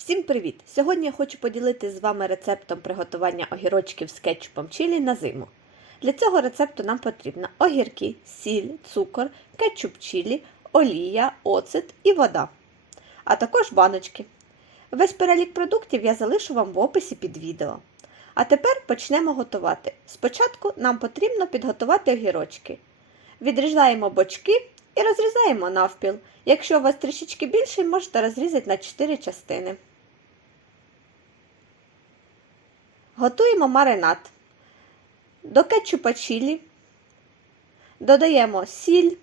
Всім привіт! Сьогодні я хочу поділитися з вами рецептом приготування огірочків з кетчупом чилі на зиму. Для цього рецепту нам потрібно огірки, сіль, цукор, кетчуп чилі, олія, оцет і вода, а також баночки. Весь перелік продуктів я залишу вам в описі під відео. А тепер почнемо готувати. Спочатку нам потрібно підготувати огірочки. Відрізаємо бочки і розрізаємо навпіл. Якщо у вас трішечки більший, можете розрізати на 4 частини. Готуємо маринад. До кетчупа чилі додаємо сіль,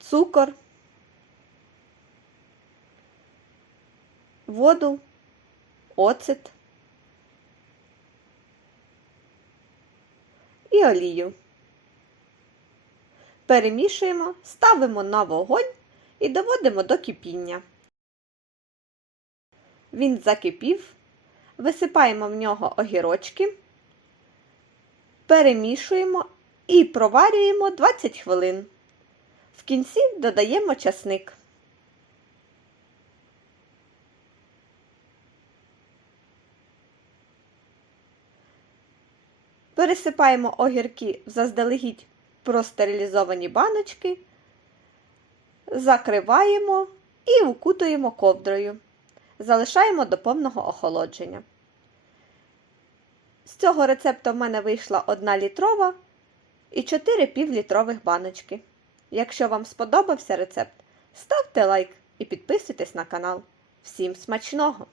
цукор, воду, оцет і олію. Перемішуємо, ставимо на вогонь і доводимо до кипіння. Він закипів, висипаємо в нього огірочки, перемішуємо і проварюємо 20 хвилин. В кінці додаємо часник. Пересипаємо огірки в заздалегідь простерилізовані баночки, закриваємо і укутуємо ковдрою. Залишаємо до повного охолодження. З цього рецепту в мене вийшла 1 літрова і 4 півлітрових баночки. Якщо вам сподобався рецепт, ставте лайк і підписуйтесь на канал. Всім смачного!